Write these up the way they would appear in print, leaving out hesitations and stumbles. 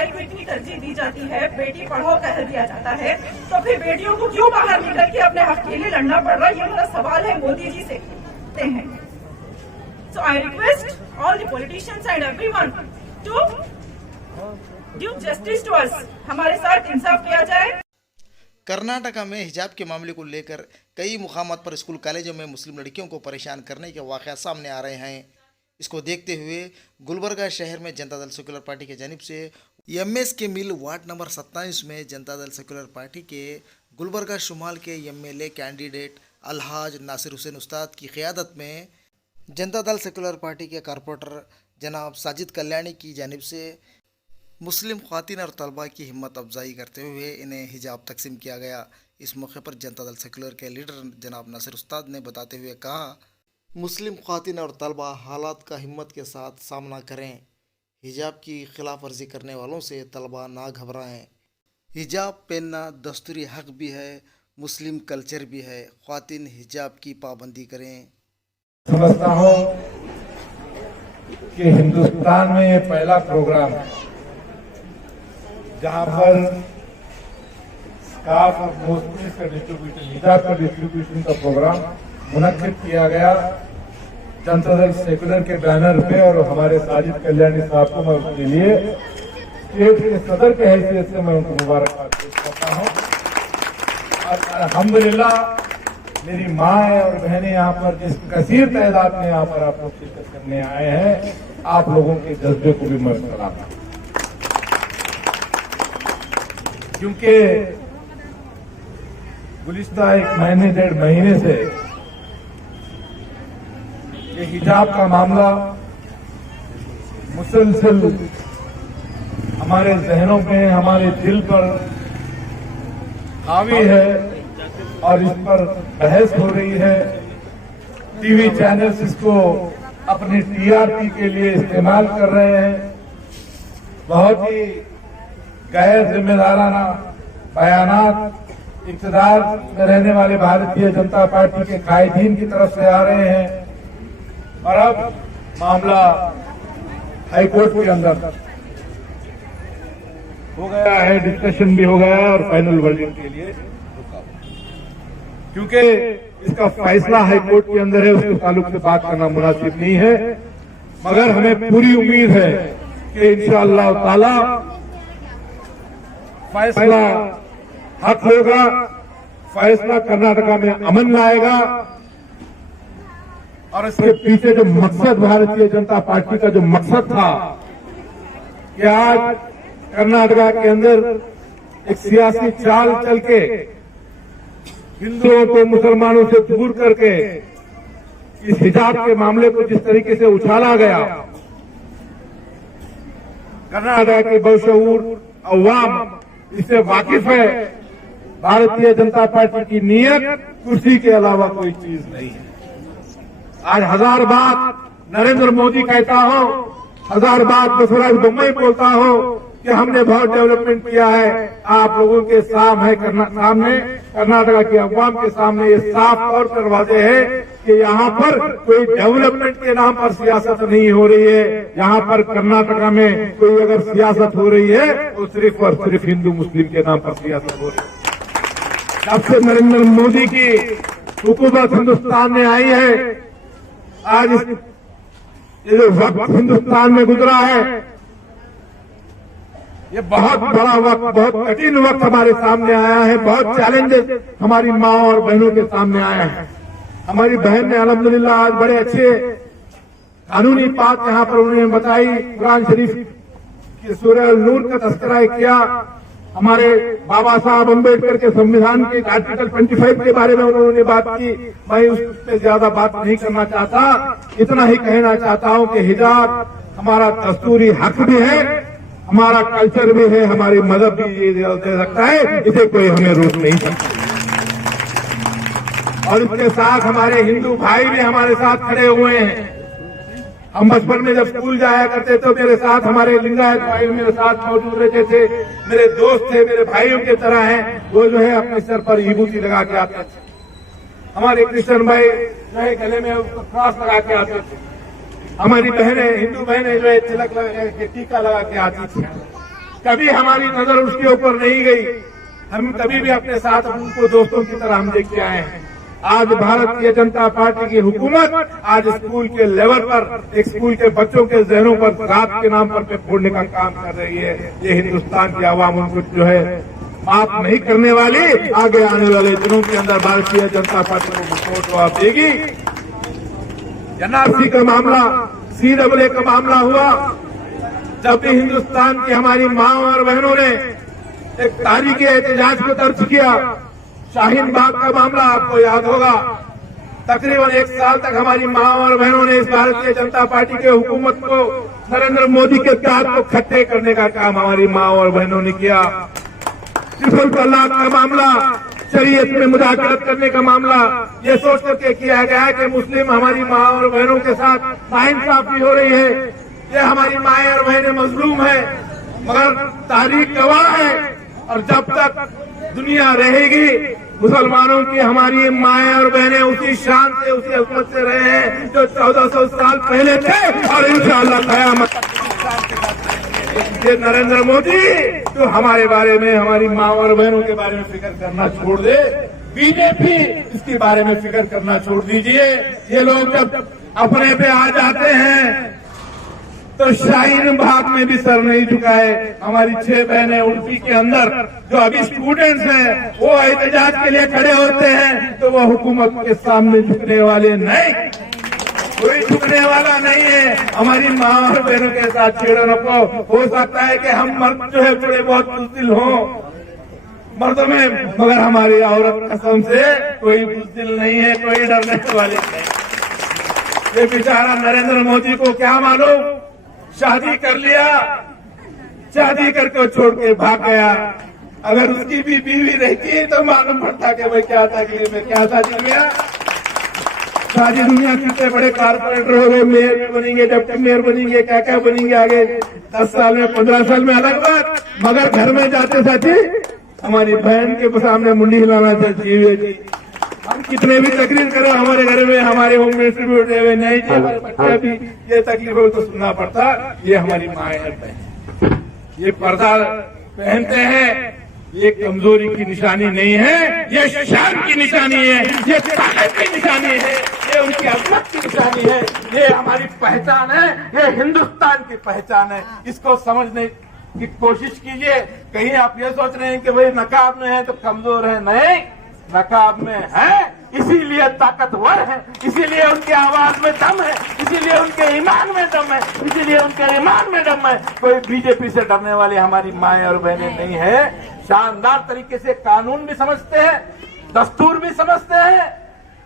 पढ़ाई को इतनी तरजीह दी जाती है, बेटी पढ़ो कह दिया जाता है, तो फिर बेटियों को क्यों बाहर निकल के अपने हक के लिए लड़ना पड़ रहा है? ये मेरा सवाल है मोदी जी से। So I request all the politicians and everyone to give justice to us. हमारे साथ इंसाफ किया जाए। कर्नाटका में हिजाब के मामले को लेकर कई मुकामात पर स्कूल कॉलेजों में मुस्लिम लड़कियों को परेशान करने के वाक़यात सामने आ रहे हैं। इसको देखते हुए गुलबर्गा शहर में जनता दल सेकुलर पार्टी की जानिब से एमएस के मिल वार्ड नंबर 27 में जनता दल सेकुलर पार्टी के गुलबर्गा शुमाल के एमएलए कैंडिडेट अलहाज नासिर हुसैन उस्ताद की क़ियादत में जनता दल सेकुलर पार्टी के कारपोरेटर जनाब साजिद कल्याणी की जानिब से मुस्लिम ख़वातीन और तलबा की हिम्मत अफजाई करते हुए इन्हें हिजाब तकसीम किया गया। इस मौके पर जनता दल सेकुलर के लीडर जनाब नासिर उस्ताद ने बताते हुए कहा, मुस्लिम ख़वातीन और तलबा हालात का हिम्मत के साथ सामना करें। हिजाब की खिलाफ वर्जी करने वालों से तलबा ना घबराएं। हिजाब पहनना दस्तूरी हक़ भी है, मुस्लिम कल्चर भी है। ख़वातीन हिजाब की पाबंदी करें। समझता हूँ कि हिंदुस्तान में ये पहला प्रोग्राम जहाँ पर स्कार्फ और नोज का डिस्ट्रीब्यूशन, हिजाब का डिस्ट्रीब्यूशन का प्रोग्राम मुनक्किद किया गया जनता दल सेकुलर के बैनर पे, और हमारे साजिद कल्याणी साहब को मैं उसके लिए स्टेट के सदर के हैसियत से मैं उनको मुबारकबाद पेश करता हूँ। और अल्हम्दुलिल्लाह मेरी माँ और बहनें यहाँ पर जिस कसीर तादाद में यहाँ पर आप लोग शिरकत करने आए हैं, आप लोगों के जज्बे को भी मैं सलाम करता हूं। क्योंकि गुज़िश्ता एक महीने 1.5 महीने से ये हिजाब का मामला मुसलसल हमारे जहनों में, हमारे दिल पर हावी है और इस पर बहस हो रही है। टीवी चैनल्स इसको अपनी टीआरपी के लिए इस्तेमाल कर रहे हैं। बहुत ही गैर जिम्मेदाराना बयानात इक़्तिदार में रहने वाले भारतीय जनता पार्टी के कायदीन की तरफ से आ रहे हैं, और अब मामला हाईकोर्ट के अंदर हो गया है, डिस्कशन भी हो गया है और फाइनल वर्डिंग के लिए रुका, क्योंकि इसका फैसला हाईकोर्ट के अंदर है, उसके ताल्लुक से बात करना मुनासिब नहीं है। मगर हमें पूरी उम्मीद है कि इंशाअल्लाह ताला फैसला हक होगा, फैसला कर्नाटका में अमन लाएगा, और इसके पीछे जो मकसद भारतीय जनता पार्टी का जो मकसद था कि आज कर्नाटका के अंदर एक सियासी चाल चल के हिंदुओं को मुसलमानों से दूर करके इस हिजाब के मामले को जिस तरीके से उछाला गया, कर्नाटका के बशऊर अवाम इससे वाकिफ है। भारतीय जनता पार्टी की नीयत कुर्सी के अलावा कोई चीज नहीं है। आज 1000 बात नरेंद्र मोदी कहता हो, 1000 बात बसवराज बोम्मई बोलता हो कि हमने बहुत डेवलपमेंट किया है, आप लोगों के सामने कर्नाटका के अवाम के सामने ये साफ तौर पर वाज़ेह है कि यहाँ पर कोई डेवलपमेंट के नाम पर सियासत नहीं हो रही है। यहाँ पर कर्नाटका में कोई अगर सियासत हो रही है तो सिर्फ और सिर्फ हिंदू मुस्लिम के नाम पर सियासत हो रही है। जब से नरेंद्र मोदी की हुकूमत हिंदुस्तान में आई है, आज ये जो वक्त हिंदुस्तान में गुजरा है, ये बहुत बड़ा वक्त, बहुत कठिन वक्त हमारे सामने आया है। बहुत चैलेंजेस हमारी माँ और बहनों के सामने आए हैं। हमारी बहन ने अल्हम्दुलिल्लाह आज बड़े अच्छे कानूनी बात यहाँ पर उन्होंने बताई, कुरान शरीफ की सूरह नूर का तस्करा किया, हमारे बाबा साहब अम्बेडकर के संविधान के आर्टिकल 25 के बारे में उन्होंने बात की। मैं उस पर ज्यादा बात नहीं करना चाहता, इतना ही कहना चाहता हूँ कि हिजाब हमारा दस्तूरी हक भी है, हमारा कल्चर भी है, हमारी मजहब भी ये दे सकता है, इसे कोई हमें रोक नहीं सकता। और इसके साथ हमारे हिंदू भाई भी हमारे साथ खड़े हुए हैं। हम बचपन में जब स्कूल जाया करते तो मेरे साथ हमारे लिंगायत भाई मेरे साथ मौजूद रहते थे, मेरे दोस्त थे, मेरे भाइयों की तरह हैं। वो जो है अपने सर पर विभूति लगा के आते थे। हमारे क्रिश्चियन भाई जो है गले में क्रॉस लगा के आते थे। हमारी बहनें, हिंदू बहनें जो है तिलक लगा के, टीका लगा के आती थी। कभी हमारी नजर उसके ऊपर नहीं गई। हम कभी भी अपने साथ उनको दोस्तों की तरह हम देखते आए हैं। आज भारतीय जनता पार्टी की हुकूमत आज स्कूल के लेवल पर एक स्कूल के बच्चों के जहनों पर रात के नाम पर फोड़ने का काम कर रही है। ये हिंदुस्तान की आवाम उनको जो है माफ नहीं करने वाली। आगे आने वाले दिनों के अंदर भारतीय जनता पार्टी को मुंहतोड़ जवाब देगी। एनआरसी का मामला, CAA का मामला हुआ, जब भी हिंदुस्तान की हमारी माँ और बहनों ने एक तारीख एहतजाज को दर्ज किया। शाहीन बाग का मामला आपको याद होगा, तकरीबन 1 साल तक हमारी माँ और बहनों ने इस भारतीय जनता पार्टी के हुकूमत को, नरेंद्र मोदी के त्याग को खट्टे करने का काम हमारी माँ और बहनों ने किया। ट्रिपल तलाक का मामला, शरीयत में मुदाखलत करने का मामला, ये सोच करके किया गया है कि मुस्लिम हमारी माँ और बहनों के साथ नाइंसाफी हो रही है, ये हमारी माएँ और बहनें मजलूम है। मगर तारीख गवाह है, और जब तक दुनिया रहेगी मुसलमानों की हमारी माएँ और बहनें उसी शान से, उसी अजमत से रहे हैं जो 1400 साल पहले थे, और इंशाअल्लाह क़यामत तक। ये नरेंद्र मोदी तो हमारे बारे में, हमारी माँ और बहनों के बारे में फिक्र करना छोड़ दे। बीजेपी इसके बारे में फिक्र करना छोड़ दीजिए। ये लोग जब अपने पे आ जाते हैं तो शाहीन बाग में भी सर नहीं झुकाए। हमारी 6 बहनें उड़पी के अंदर जो अभी स्टूडेंट्स हैं, वो एहतजाज के लिए खड़े होते हैं तो वो हुकूमत के सामने झुकने वाले नहीं, कोई झुकने वाला नहीं है। हमारी माँ और बहनों के साथ छेड़ो को हो सकता है कि हम मर्द जो है थोड़े बहुत बुज़दिल हों मर्दों में, मगर हमारी औरत कसम से कोई बुज़दिल नहीं है, कोई डरने वाले नहीं। ये बेचारा नरेंद्र मोदी को क्या मालूम, शादी कर लिया, शादी करके छोड़ के भाग गया। अगर उसकी भी बीवी रहती तो मालूम पड़ता कि भाई क्या तकलीफ है, क्या शादी में सारी दुनिया कितने बड़े कारपोरेटर हो गए, मेयर भी बनेंगे, डिप्टी मेयर बनेंगे, क्या क्या बनेंगे आगे 10 साल में, 15 साल में, अलग बात। मगर घर में जाते साथी हमारी बहन के सामने मुंडी हिलाना चाहिए जी। हम कितने भी तकलीफ करें, हमारे घर में हमारे होम मिनिस्टर भी उठे हुए नहीं जी, हमारे बच्चे भी ये तकलीफों को सुनना पड़ता। ये हमारी माएँ बहन ये पर्दा पहनते हैं, ये कमजोरी की निशानी नहीं है, ये शान की निशानी है, ये ताकत की निशानी है, ये उनकी अजमत की निशानी है, ये हमारी पहचान है, ये हिंदुस्तान की पहचान है। इसको समझने की कोशिश कीजिए। कहीं आप ये सोच रहे हैं कि भाई नकाब में है तो कमजोर है, नहीं, नकाब में है इसीलिए ताकतवर है, इसीलिए उनकी आवाज में दम है, इसीलिए उनके ईमान में दम है, इसीलिए उनके ईमान में दम है। कोई बीजेपी से डरने वाली हमारी माएँ और बहनें नहीं है। शानदार तरीके से कानून भी समझते हैं, दस्तूर भी समझते हैं,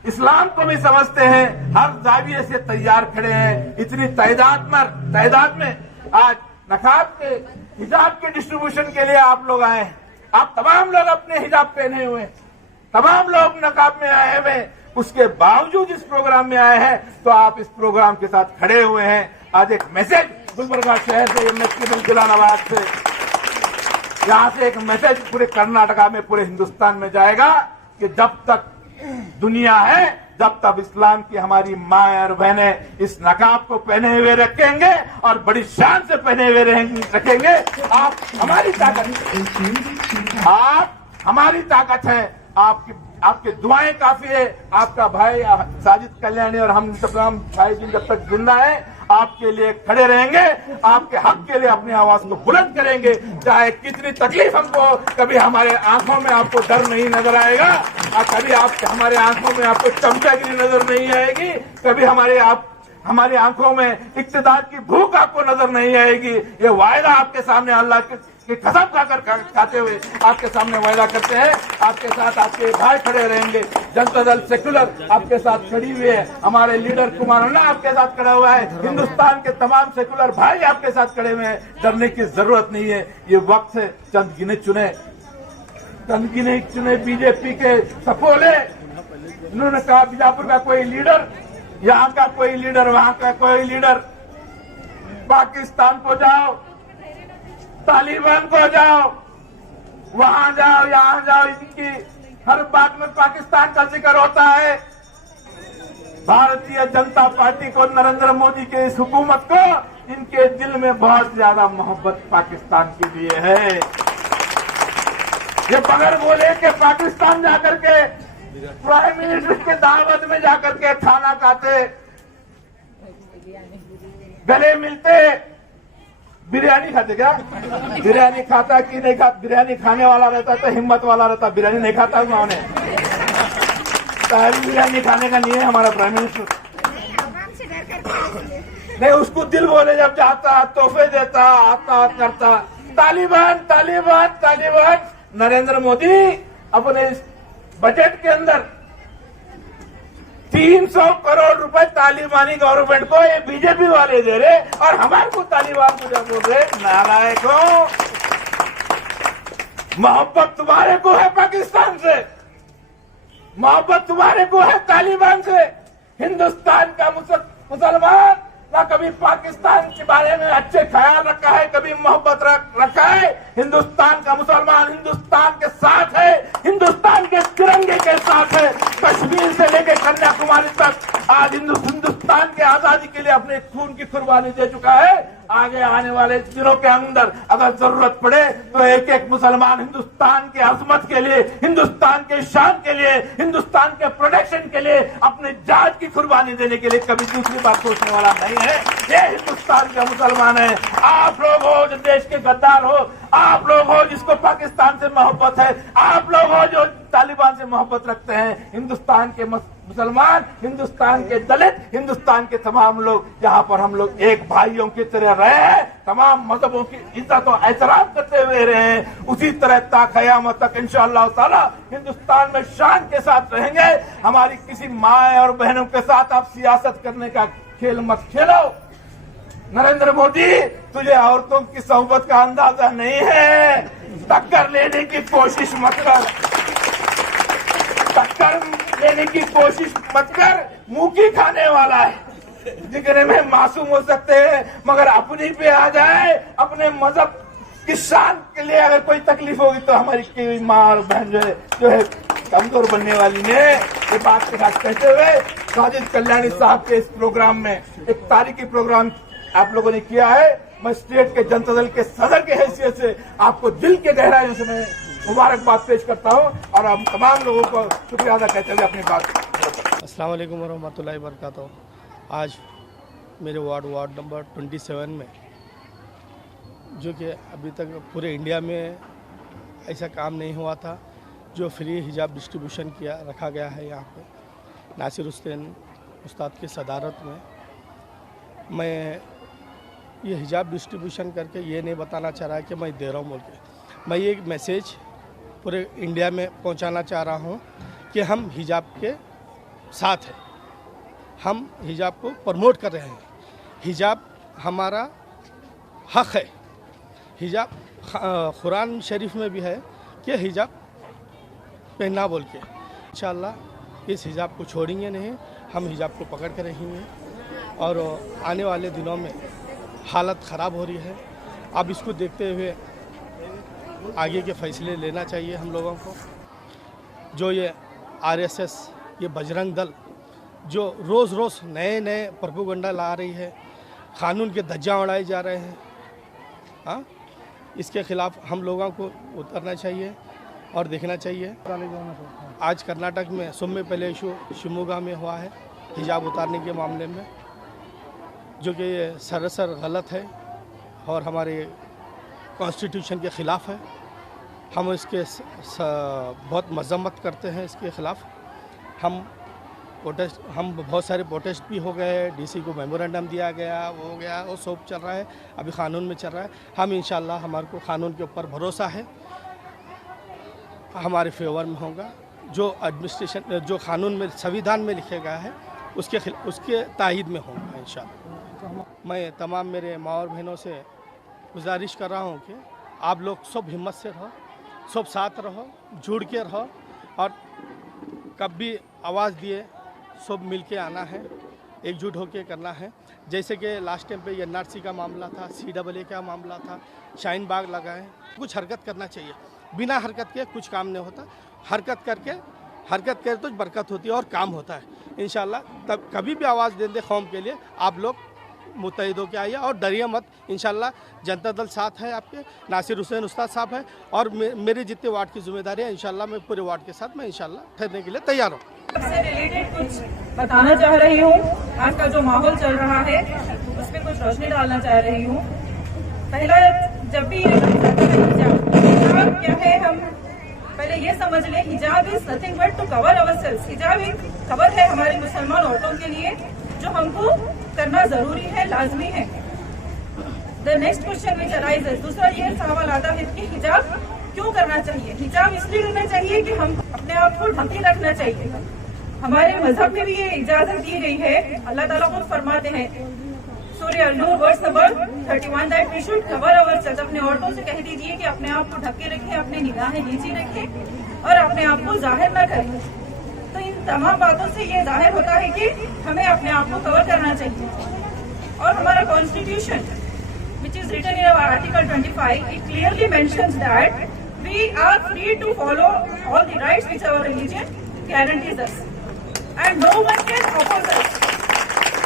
इस्लाम को भी समझते हैं, हर जाविये से तैयार खड़े हैं। इतनी तादाद में आज नकाब के हिजाब के डिस्ट्रीब्यूशन के लिए आप लोग आए हैं। आप तमाम लोग अपने हिजाब पहने हुए, तमाम लोग नकाब में आए हुए, उसके बावजूद इस प्रोग्राम में आए हैं तो आप इस प्रोग्राम के साथ खड़े हुए हैं। आज एक मैसेज गुलबर्गा शहर से, जलालाबाद से, यहाँ से एक मैसेज पूरे कर्नाटका में, पूरे हिंदुस्तान में जाएगा कि जब तक दुनिया है, जब तक इस्लाम की हमारी माँ और बहनें इस नकाब को पहने हुए रखेंगे और बड़ी शान से पहने हुए रखेंगे। आप हमारी ताकत, आप हमारी ताकत है, आपके दुआएं काफी है। आपका भाई साजिद कल्याणी और हम तमाम भाई जब तक जिंदा है आपके लिए खड़े रहेंगे, आपके हक के लिए अपनी आवाज को बुलंद करेंगे, चाहे कितनी तकलीफ हमको। कभी हमारे आंखों में आपको डर नहीं नजर आएगा, और कभी हमारे आंखों में आपको चमचागिरी नजर नहीं आएगी, कभी हमारी आंखों में इक्तिदार की भूख आपको नजर नहीं आएगी। ये वायदा आपके सामने अल्लाह की कसम खाकर खाते हुए आपके सामने वायदा करते हैं। आपके साथ आपके भाई खड़े रहेंगे, जनता दल सेक्युलर आपके साथ खड़ी हुई है, हमारे लीडर कुमार अन्ना आपके साथ खड़ा हुआ है, हिंदुस्तान के तमाम सेक्युलर भाई आपके साथ खड़े हुए हैं। डरने की जरूरत नहीं है। ये वक्त है चंद गिने चुने बीजेपी के सपोले। उन्होंने कहा बीजापुर का कोई लीडर, यहाँ का कोई लीडर, वहां का कोई लीडर, पाकिस्तान को जाओ, तालिबान को जाओ, वहां जाओ, यहाँ जाओ, इनकी हर बात में पाकिस्तान का जिक्र होता है। भारतीय जनता पार्टी को, नरेंद्र मोदी के इस हुकूमत को इनके दिल में बहुत ज्यादा मोहब्बत पाकिस्तान के लिए है। ये बगैर बोले कि पाकिस्तान जाकर के प्राइम मिनिस्टर के दावत में जाकर के खाना खाते, गले मिलते, बिरयानी खाते। क्या बिरयानी खाता कि नहीं खाता? बिरयानी खाने वाला रहता तो हिम्मत वाला रहता, बिरयानी नहीं खाता उन्होंने। बिरयानी खाने का नहीं है हमारा प्राइम मिनिस्टर। नहीं, उसको दिल बोले जब जाता, तोहफे देता, आता करता। तालिबान तालिबान तालिबान। नरेंद्र मोदी अपने बजट के अंदर 300 करोड़ रुपए तालिबानी गवर्नमेंट को ये बीजेपी वाले दे रहे, और हमारे को तालिबान को बोल रहे नालायकों। मोहब्बत तुम्हारे को है पाकिस्तान से, मोहब्बत तुम्हारे को है तालिबान से। हिंदुस्तान का मुसलमान ना कभी पाकिस्तान के बारे में अच्छे ख्याल रखा है, कभी मोहब्बत रखा है। हिंदुस्तान का मुसलमान हिंदुस्तान के साथ है, हिंदुस्तान के तिरंगे के साथ है। कश्मीर से लेकर कन्याकुमारी तक आज हिंदुस्तान के आजादी के लिए अपने खून की कुर्बानी दे चुका है। आगे आने वाले दिनों के अंदर अगर जरूरत पड़े तो एक एक मुसलमान हिंदुस्तान के अजमत के लिए, हिंदुस्तान के शान के लिए, हिंदुस्तान के प्रोटेक्शन के लिए अपने जान की कुर्बानी देने के लिए कभी दूसरी बात सोचने वाला नहीं है। ये हिंदुस्तान का मुसलमान है। आप लोग हो जो देश के गद्दार हो, आप लोग हो जिसको पाकिस्तान से मोहब्बत है, आप लोग हो जो तालिबान से मोहब्बत रखते हैं। हिंदुस्तान के मुसलमान, हिंदुस्तान के दलित, हिंदुस्तान के तमाम लोग जहां पर हम लोग एक भाइयों की तरह रहे हैं, तमाम मजहबों की इज्जत और एहतराम करते हुए रहे हैं, उसी तरह ता क़यामत तक इंशाअल्लाह ताला हिंदुस्तान में शान के साथ रहेंगे। हमारी किसी माँ और बहनों के साथ आप सियासत करने का खेल मत खेलो। नरेंद्र मोदी, तुझे औरतों की सोहबत का अंदाजा नहीं है। टक्कर लेने की कोशिश मत कर, टक्कर लेने की कोशिश मत कर। मुंह की खाने वाला है, दिखने में मासूम हो सकते हैं, मगर अपनी पे आ जाए, अपने मजहब की शान के लिए अगर कोई तकलीफ होगी तो हमारी माँ और बहन जो है कमजोर बनने वाली है। ये बात के साथ कहते हुए साजिद कल्याणी साहब के इस प्रोग्राम में एक तारीखी प्रोग्राम आप लोगों ने किया है। मैं स्टेट के जनता दल के सदर के हैसियत से आपको दिल के गहराइयों से मैं मुबारकबाद पेश करता हूँ और हम तमाम लोगों को शुक्रिया अदा करते हुए अपनी बात। अस्सलाम वालेकुम वरहमतुल्लाहि वबरकातुहू। आज मेरे वार्ड नंबर 27 में, जो कि अभी तक पूरे इंडिया में ऐसा काम नहीं हुआ था, जो फ्री हिजाब डिस्ट्रीब्यूशन रखा गया है यहाँ पे नासिर हुसैन उस्ताद की सदारत में। मैं ये हिजाब डिस्ट्रीब्यूशन करके ये नहीं बताना चाह रहा है कि मैं दे रहा हूँ बोल के, मैं ये मैसेज पूरे इंडिया में पहुँचाना चाह रहा हूँ कि हम हिजाब के साथ हैं, हम हिजाब को प्रमोट कर रहे हैं। हिजाब हमारा हक़ है। हिजाब कुरान शरीफ में भी है कि हिजाब पहनना बोल के। इंशाअल्लाह इस हिजाब को छोड़ेंगे नहीं, हम हिजाब को पकड़ कर रहेंगे। और आने वाले दिनों में हालत ख़राब हो रही है, अब इसको देखते हुए आगे के फैसले लेना चाहिए हम लोगों को। जो ये आरएसएस, ये बजरंग दल जो रोज़ रोज़ नए नए प्रोपेगेंडा ला रही है, कानून के धज्जियां उड़ाए जा रहे हैं, हाँ, इसके खिलाफ हम लोगों को उतरना चाहिए और देखना चाहिए। आज कर्नाटक में सुम्मे पहले इशू शिमोगा में हुआ है हिजाब उतारने के मामले में, जो कि ये सरासर गलत है और हमारे कॉन्स्टिट्यूशन के ख़िलाफ़ है। हम इसके बहुत मजम्मत करते हैं इसके ख़िलाफ़। हम बहुत सारे प्रोटेस्ट भी हो गए, डीसी को मेमोरेंडम दिया गया, वो हो गया, वो सब चल रहा है, अभी कानून में चल रहा है। हम इंशाल्लाह हमारे को कानून के ऊपर भरोसा है, हमारे फेवर में होगा। जो एडमिनिस्ट्रेशन, जो कानून में संविधान में लिखा गया है उसके तायद में होगा इंशाल्लाह। मैं तमाम मेरे माँ और बहनों से गुजारिश कर रहा हूँ कि आप लोग सब हिम्मत से रहो, सब साथ रहो, जुड़ के रहो और कभी आवाज़ दिए सब मिल के आना है, एकजुट होकर करना है। जैसे कि लास्ट टाइम पे NRC का मामला था, CAA का मामला था, शाहीन बाग लगाए, कुछ हरकत करना चाहिए। बिना हरकत के कुछ काम नहीं होता, हरकत करे तो बरकत होती है और काम होता है इंशाल्लाह। तब कभी भी आवाज़ दे दे कौम के लिए, आप लोग मुतहिद होकर आइए और डरिए मत। इंशाल्लाह जनता दल साथ है आपके, नासिर हुसैन उस्ताद साहब है और मेरे जितने वार्ड की जिम्मेदारी है इंशाल्लाह मैं पूरे वार्ड के साथ मैं इंशाल्लाह ठहरने के लिए तैयार हूँ। से रिलेटेड कुछ बताना चाह रही हूँ। आज का जो माहौल चल रहा है उस पर कुछ रोशनी डालना चाह रही हूँ। पहला, जब भी हिजाब क्या है, हम पहले ये समझ लें, हिजाब is nothing but to cover ourselves. हिजाब एक कवर है हमारी मुसलमान औरतों के लिए जो हमको करना जरूरी है, लाजमी है। The next question which arises, दूसरा ये सवाल आता है कि हिजाब क्यों करना चाहिए। हिजाब इसलिए करना चाहिए कि हम अपने आप को ढके रखना चाहिए। हमारे मजहब में भी ये इजाजत दी गई है। अल्लाह ताला खुद फरमाते हैं सूर्य अल-नूर verse number 31 that we should cover ourselves. अपने औरतों से कह दीजिए कि अपने आप को ढके रखें, अपनी निगाहें नीची रखें और अपने आप को जाहिर न करें। तो इन तमाम बातों से ये जाहिर होता है कि हमें अपने आप को कवर करना चाहिए। और हमारा constitution which is written in our article 25, it clearly mentions that we are free to follow all the rights which our religion guarantees us and no one can oppose us.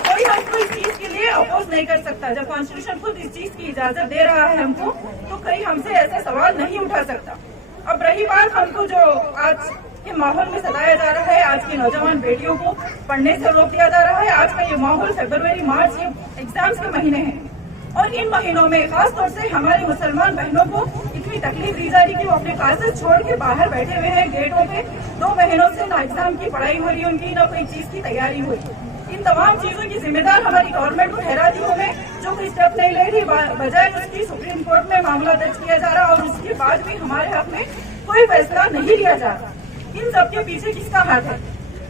कोई हमको इस चीज के लिए अपोज नहीं कर सकता। जब कॉन्स्टिट्यूशन खुद इस चीज की इजाजत दे रहा है हमको, तो कोई हमसे ऐसा सवाल नहीं उठा सकता। अब रही बात हमको जो आज के माहौल में सताया जा रहा है, आज की नौजवान बेटियों को पढ़ने से रोक दिया जा रहा है। आज का ये माहौल फरवरी मार्च ये एग्जाम्स के महीने हैं और इन महीनों में खास तौर से हमारी मुसलमान बहनों को इतनी तकलीफ दी जा रही कि वो अपने क्लासेस छोड़ के बाहर बैठे हुए हैं गेटों पे। 2 महीनों से ना एग्जाम की पढ़ाई हो रही, उनकी ना कोई चीज की तैयारी हुई। इन तमाम चीजों की जिम्मेदार हमारी गवर्नमेंट को ठहराती हूँ मैं, जो कोई स्टेप नहीं ले रही, बजाय उसकी सुप्रीम कोर्ट में मामला दर्ज किया जा रहा और उसके बाद भी हमारे हक में कोई फैसला नहीं लिया जा रहा। इन सबके पीछे किसका हाथ है?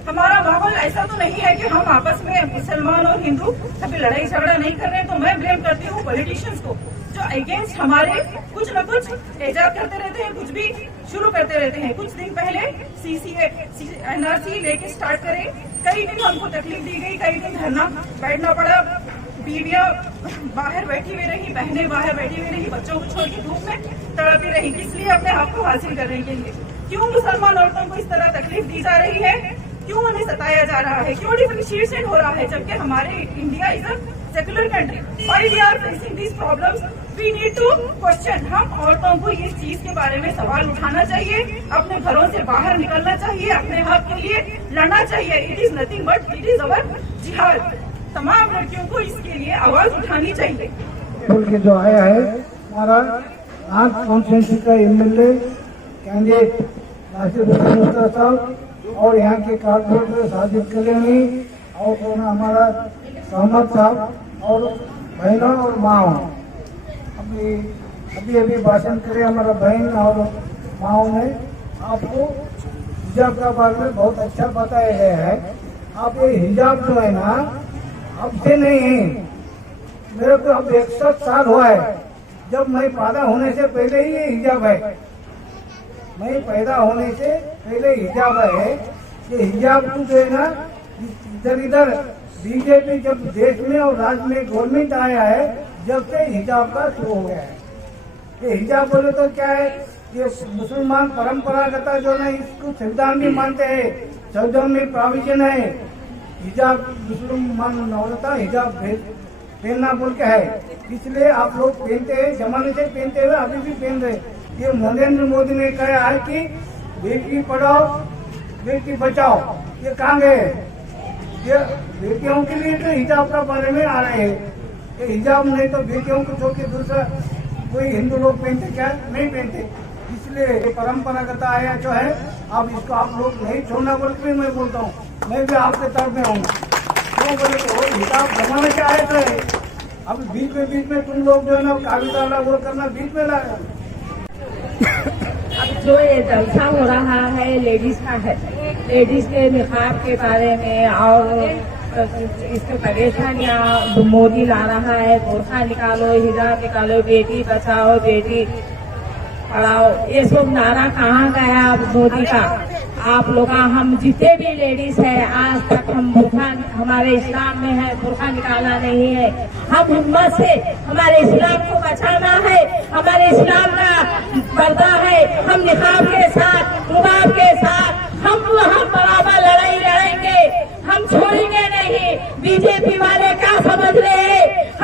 हमारा माहौल ऐसा तो नहीं है कि हम आपस में मुसलमान और हिंदू कभी लड़ाई झगड़ा नहीं कर रहे हैं। तो मैं ब्लेम करती हूँ पॉलिटिशियंस को, जो अगेंस्ट हमारे कुछ न कुछ एजाब करते रहते हैं, कुछ भी शुरू करते रहते हैं। कुछ दिन पहले सीसीए एनआरसी लेके स्टार्ट करे, कई दिन हमको तकलीफ दी गई, कई दिन धरना बैठना पड़ा, बीवियां बाहर बैठी हुई रही, बहनें बाहर बैठी हुई रही, बच्चों को छोड़ के धूप में तड़पती रही, किस लिए? अपने हक को हासिल करने के लिए। क्यों मुसलमान औरतों को इस तरह तकलीफ दी जा रही है? क्यों उन्हें सताया जा रहा है? क्यों डिफरेंशिएशन हो रहा है? जबकि हमारे India is a secular country. Why we are facing these problems? We need to question. हम औरतों को इस चीज के बारे में सवाल उठाना चाहिए, अपने घरों से बाहर निकलना चाहिए, अपने हक के लिए लड़ना चाहिए। It is nothing but it is our जिहाद। तमाम लड़कियों को इसके लिए आवाज उठानी चाहिए। बोल के जो आया है हमारा नॉर्थ कॉन्स्टिट्यूंसी का एमएलए कैंडिडेट नासिर हुसैन उस्ताद साहब और यहाँ के कारपोरेटर साजिद कल्याणी और हमारा सहमद साहब और बहनों और माओ अभी भाषण करे हमारा बहन और माओ ने आपको हिजाब का बारे में बहुत अच्छा बताया गया है। आप ये हिजाब जो है ना अब से नहीं है, मेरे को अब 61 साल हुआ है। जब मैं पैदा होने से पहले ही ये हिजाब है, मैं पैदा होने से पहले हिजाब है। ये हिजाब जो है ना इधर बीजेपी जब देश में और राज्य में गवर्नमेंट आया है, जब से हिजाब का शुरू हो गया है। ये हिजाब बोले तो क्या है, ये मुसलमान परंपरागत जो है इसको संविधान भी मानते हैं, संविधान में प्रोविजन है हिजाब मुसलमान औरत हिजाब पहनना बोल के है, इसलिए आप लोग पहनते हैं, जमाने से पहनते हुए अभी भी पहन रहे। ये नरेंद्र मोदी ने कहा है कि बेटी पढ़ाओ बेटी बचाओ, ये कहाँ गए? ये बेटियों के लिए तो हिजाब का बारे में आ रहे हैं। ये हिजाब नहीं तो बेटियों को छोड़ के दूसरा कोई हिंदू लोग पहनते क्या? नहीं पहनते। इसलिए ये परंपरागत आया जो है, अब इसको आप लोग नहीं छोड़ना बोल के मैं बोलता हूँ। मैं भी आपके तरफ में हूँ। क्यों बोले तो हिजाब जमाने के आए थे, अब बीच में तुम लोग जो है ना कागज डाला वो करना बीच में ला। अब जो ये जलसा हो रहा है लेडीज का है, लेडीज के निकाब के बारे में और इसके परेशानियाँ मोदी ला रहा है, बुर्खा निकालो, हिजाब निकालो, बेटी बचाओ बेटी पढ़ाओ, ये सब नारा कहाँ गया मोदी का? आप लोग हम जितने भी लेडीज है आज तक हम बुर्खा हमारे इस्लाम में है, बुर्खा निकाला नहीं है। हम हिम्मत से हमारे इस्लाम को बचाना है, हमारे इस्लाम का पर्दा है, हम निकाब के साथ रुकाब के साथ हम बराबर लड़ाई लड़ेंगे, हम छोड़ेंगे नहीं। बीजेपी वाले क्या समझ रहे हैं?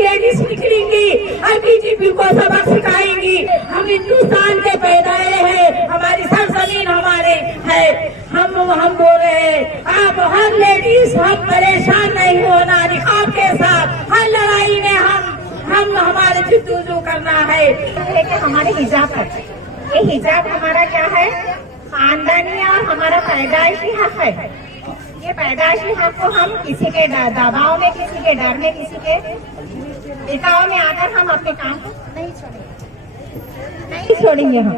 लेडीज निकलेंगी और बीजेपी को सबक सिखाएंगी। हम हिंदुस्तान के पैदा हैं, हमारी सरजमीन हमारे है। हम बोल रहे हैं आप हर लेडीज हम परेशान नहीं होना, निकाब के साथ हर लड़ाई में हम हमारे जिद्दोजहद करना है। लेकिन हमारे हिजाब पर, ये हिजाब हमारा क्या है, खानदानी और हमारा पैदाइशी हक है। ये पैदाइशी हक को हम किसी के दबाव में, किसी के डर में, किसी के टिकाव में आकर हम अपने काम को नहीं छोड़ेंगे। हम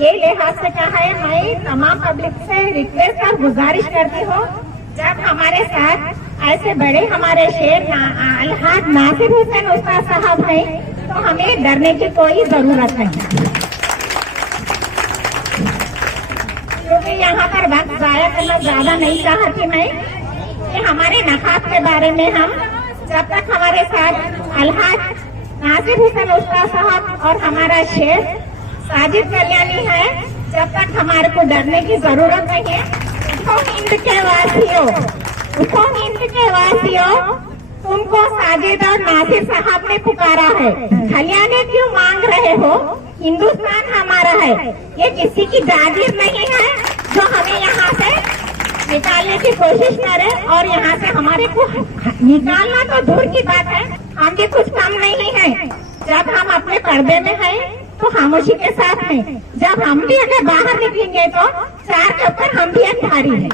ये लिहाज से क्या है, मैं तमाम पब्लिक से रिक्वेस्ट और गुजारिश करती हूँ, जब हमारे साथ ऐसे बड़े हमारे शेर अलहाज नासिर हुसैन उस्ताद साहब हैं, तो हमें डरने की कोई जरूरत नहीं, क्योंकि यहाँ पर वक्त जाया करना ज्यादा नहीं चाहती मैं कि हमारे नकाब के बारे में हम जब तक हमारे साथ अलहाज नासिर हुसैन उस्ताद साहब और हमारा शेर साजिद कल्याणी है, जब तक हमारे को डरने की जरूरत नहीं है। हिंद के वासियों, तुमको साजिद और नासिर साहब ने पुकारा है, कल्याणी क्यों मांग रहे हो? हिंदुस्तान हमारा है, ये किसी की जागीर नहीं है जो हमें यहाँ से निकालने की कोशिश करे। और यहाँ से हमारे को निकालना तो दूर की बात है, हम भी कुछ कम नहीं है। जब हम अपने पर्दे में हैं तो खामोशी के साथ हैं, जब हम भी अगर बाहर निकलेंगे तो चार के ऊपर हम भी एक भारी है।